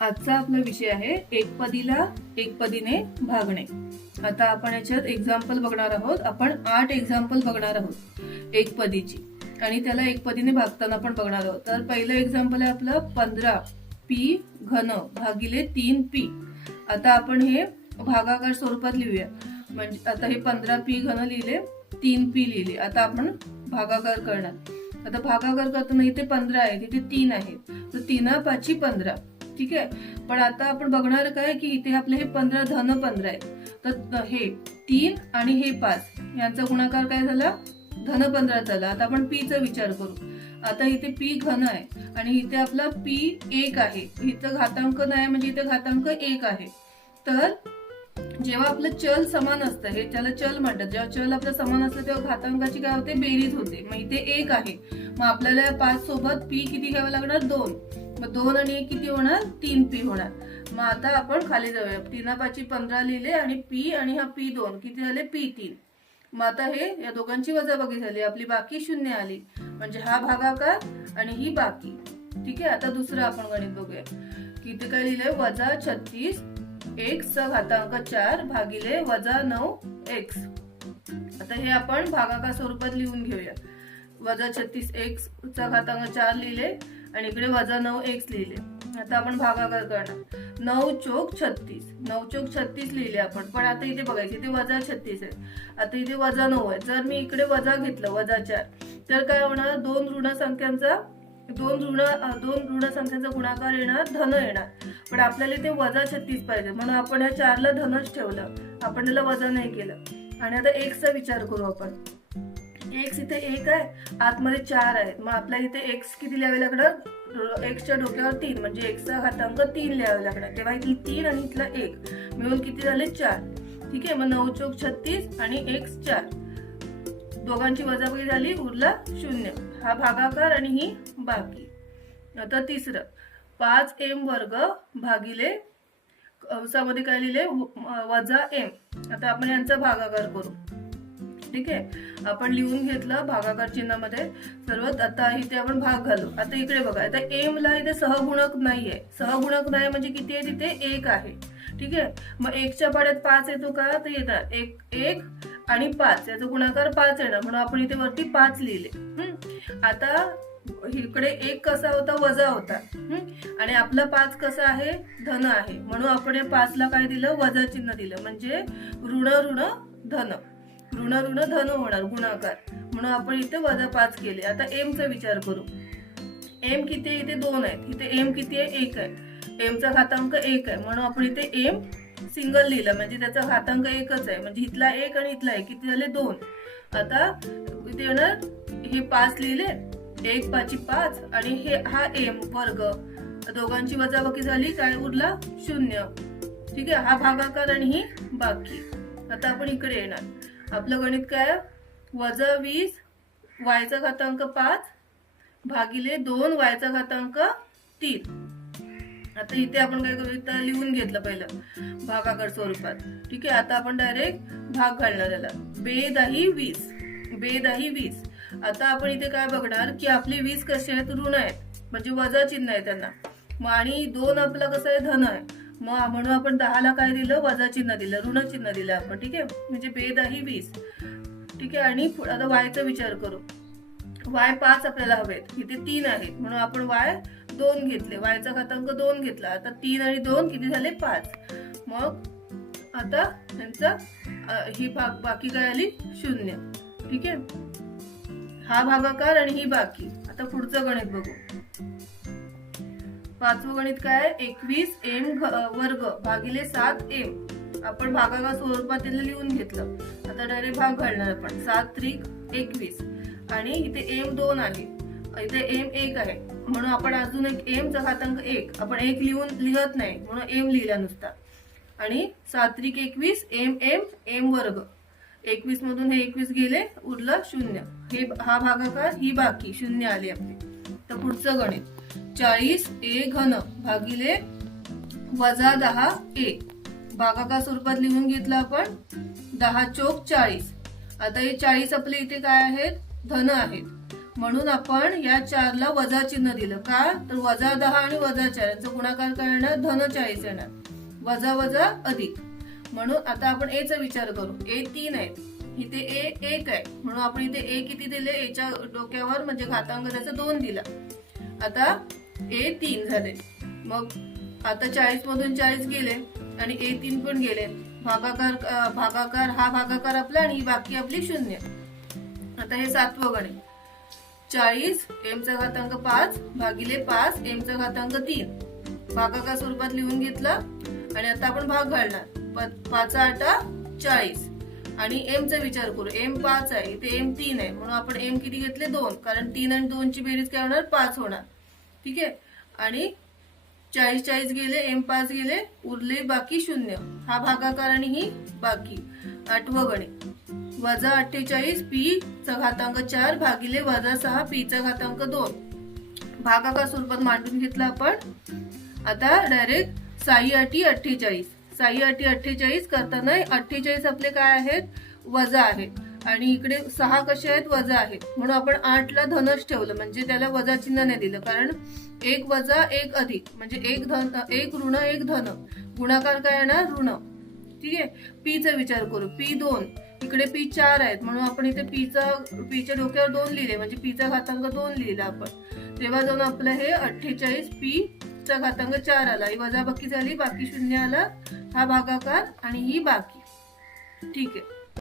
आजचा आपला विषय आहे एकपदीला एकपदीने भागणे. आता आपण याच्यात एक्झाम्पल बघणार आहोत. आपण आठ एक्झाम्पल बघणार आहोत एकपदीची. आणि त्याला एकपदीने भागताना पण बघणार आहोत. तर पहिलं एक्झाम्पल आहे आपलं पंधरा पी घन भागिले तीन पी. आता आपण हे भागाकार स्वरूपात लिहूया. म्हणजे आता हे पंधरा पी घन लिहिले तीन पी लिहिले. आता आपण भागाकार करणार. आता भागाकार करताना इथे पंधरा आहे तिथे तीन आहेत तर तीना पाची पंधरा. ठीक आहे? पण आता आपण बघणार काय की इथे आपले हे पंधरा धन पंधरा आहेत. तर हे तीन आणि हे पाच यांचा गुणाकार काय झाला? धन पंधरा झाला. आता आपण पी चा विचार करू. आता इथे पी घन आहे आणि इथे आपला पी एक आहे. इथं घातांक नाही म्हणजे इथे घातांक एक आहे. तर जेव्हा आपलं चल समान असतं हे त्याला चल म्हणतात जेव्हा चल आपलं समान असतं तेव्हा घातांकाची काय होते? बेरीज होते. मग इथे एक आहे. मग आपल्याला पाच सोबत पी किती घ्यावं लागणार? दोन. मग दोन आणि एक किती होणार? तीन पी होणार. मग आता आपण खाली जाऊया. तीनापाची पंधरा लिहिले आणि पी आणि हा पी दोन. किती झाले? पी तीन. मग आता हे या दोघांची वजाबाकी झाली. आपली बाकी शून्य आली. म्हणजे हा भागाकार आणि ही बाकी. ठीक आहे? आता दुसरं आपण गणित बघूया. किती काय लिहिलंय वजा छत्तीस एक स घातांक चार भागिले वजा नऊ एक्स. आता हे आपण भागाकार स्वरूपात लिहून घेऊया. वजा छत्तीस एक्स चा घातांक चार लिहिले आणि इकडे वजा नऊ एक्स लिहिले. आता आपण भागाकार करणार. नऊ चोक छत्तीस. नऊ चोक छत्तीस लिहिले आपण. पण आता इथे बघायचे इथे वजा छत्तीस आहे. आता इथे वजा नऊ आहे. जर मी इकडे वजा घेतलं वजा चार तर काय होणार? दोन ऋण संख्यांचा दोन ऋण दोन ऋण संख्यांचा गुणाकार येणार धन येणार. पण आपल्याला इथे वजा छत्तीस पाहिजे. म्हणून आपण ह्या चारला धनच ठेवलं. आपण त्याला वजा नाही केलं. आणि आता एक्सचा विचार करू आपण. एक्स इथे एक आहे आतमध्ये चार आहेत मग आपल्या इथे एक्स किती लिहावे लागणार? एक्सच्या डोक्यावर तीन म्हणजे एक्सचा घातांक तीन लिहावे लागणार. तेव्हा इथली तीन आणि इथला एक. मिळून किती झाले? चार. ठीक आहे मग नऊ चौक छत्तीस आणि एक्स चार. दोघांची वजाबाई झाली उरला शून्य. हा भागाकार आणि ही बाकी. आता तिसरं. पाच एम वर्ग भागिले कंसामध्ये काय लिहिले? वजा एम आता आपण यांचा भागाकार करू. ठीक आहे? आपण लिहून घेतलं भागाकार चिन्हामध्ये. सर्वात आता इथे आपण भाग घालू. आता इकडे बघा. आता एमला इथे सहगुणक आहे सहगुणक नाही म्हणजे किती आहे तिथे? एक आहे. ठीक आहे? मग एकच्या पाड्यात पाच येतो का? तर येतात. एक एक आणि पाच. याचा गुणाकार पाच येणार. म्हणून आपण इथे वरती पाच लिहिले. आता इकडे एक कसा होता? वजा होता. आणि आपला पाच कसा आहे? धन आहे. म्हणून आपण पाचला काय दिलं? वजा चिन्ह दिलं. म्हणजे ऋण ऋण धन. ऋण ऋण धन होणार गुणाकार. म्हणून आपण इथे वजा पाच केले. आता एमचा विचार करू. एम किती आहे? इथे दोन आहेत. इथे एम किती आहे? एक आहे. एमचा घातांक एक आहे. म्हणून आपण इथे एम सिंगल लिहिलं. म्हणजे त्याचा घातांक एकच आहे. म्हणजे इथला एक आणि इथला एक. किती झाले? दोन. आता इथे येणार हे पाच लिहिले. एक पाची पाच आणि हे हा एम वर्ग. दोघांची वजाबाकी झाली. काय उरला? शून्य. ठीक आहे? हा भागाकार आणि ही बाकी. आता आपण इकडे येणार. आपलं गणित काय वजा वीस वायचा घातांक पाच भागिले दोन वायचा घातांक तीन. आता इथे आपण काय करू? इथं लिहून घेतलं पहिलं भागाकार स्वरूपात. ठीक आहे? आता आपण डायरेक्ट भाग घालणार याला बेदाही वीस. बेदाही वीस. आता आपण इथे काय बघणार? की आपली वीस कसे आहेत? ऋण आहेत. म्हणजे वजा चिन्ह आहे त्यांना. मग आणि दोन आपला कसं आहे? धन आहे. मग म्हणून आपण दहाला काय दिलं? वजा चिन्ह दिलं ऋण चिन्ह दिलं आपण ठीक आहे? म्हणजे बेदाही वीस. ठीक आहे? आणि आता वायचा विचार करू. वाय पाच आपल्याला हवेत. इथे तीन आहेत. म्हणून आपण वाय दोन घेतले. वायचा घातांक दोन घेतला. आता तीन आणि दोन किती झाले? पाच. मग आता त्यांचा ही भाग बाकी काय आली? शून्य. ठीक आहे? हा भागाकार आणि ही बाकी. आता पुढचं गणित बघू. पाचवं गणित काय एकवीस एम वर्ग भागिले सात एम. आपण भागाकार स्वरूपात लिहून घेतलं. आता डायरेक्ट भाग घालणार आपण. सात त्रिक एकवीस. आणि इथे एम दोन आहे इथे एम एक आहे. म्हणून आपण अजून एक एम चा घातांक एक. आपण एक लिहून लिहत नाही. म्हणून एम लिहिला नुसता. आणि सात्रिक एकवीस एम एम एम वर्ग. एकवीस मधून हे एकवीस गेले उरलं शून्य. हे हा भागाकार ही बाकी. शून्य आली आपली. तर पुढचं गणित. चाळीस ए घन भागिले वजा दहा ए. भागाकार स्वरूपात लिहून घेतलं आपण. दहा चोक चाळीस. आता हे चाळीस आपले इथे काय आहेत? धन आहेत. म्हणून आपण या चारला वजा चिन्ह दिलं. का? तर वजा दहा आणि वजा चार. यांचा गुणाकार करणार धन चाळीस येणार. वजा वजा अधिक. म्हणून आता आपण ए चा विचार करू. ए तीन आहे इथे ए एक आहे. म्हणून आपण इथे ए किती दिले? एच्या डोक्यावर म्हणजे घातांक त्याचा दोन दिला. आता ए तीन झाले. मग आता चाळीस मधून चाळीस गेले आणि ए तीन पण गेले. भागाकार भागाकार हा भागाकार आपला आणि बाकी आपली शून्य. आता हे सातवं गणे चाळीस एमचा घातांक पाच भागिले पाच एमचा घातांक तीन. भागाकार स्वरूपात लिहून घेतला आणि आता आपण भाग घालणार. प- पाच चाळीस. आणि एमचा विचार करू. एम पाच आहे इथे एम तीन आहे. म्हणून आपण एम किती घेतले? दोन. कारण तीन आणि दोनची बेरीज काय होणार? पाच होणार. ठीक आहे? आणि चाळीस चाळीस गेले एम पाच गेले उरले बाकी शून्य. हा भागाकार आणि ही बाकी. आठवगणे. वजा अठ्ठेचाळीस पी चा घातांक चार भागिले वजा सहा पी चा घातांक दोन. भागाकार स्वरूपात मांडून घेतला आपण. आता डायरेक्ट साई अटी अठ्ठेचाळीस. साई अटी अठ्ठेचाळीस करताना अठ्ठेचाळीस आपले काय आहेत? वजा आहेत. आणि इकडे सहा कसे आहेत? वजा आहेत. म्हणून आपण आठला धनच ठेवलं. म्हणजे त्याला वजा चिन्ह नाही दिलं. कारण एक वजा एक अधिक. म्हणजे एक धन एक ऋण एक धन. गुणाकार काय येणार? ऋण. ठीक आहे? पीचा विचार करू. पी दोन. इकडे पी चार आहेत. म्हणून आपण इथे पीचा पीच्या डोक्यावर दोन लिहिले. म्हणजे पीचा घातांक दोन लिहिला आपण. तेव्हा जाऊन आपलं हे अठ्ठेचाळीस पी चा घातांक चार आला. ही वजाबाकी झाली बाकी शून्य आला. हा भागाकार आणि ही बाकी. ठीक आहे.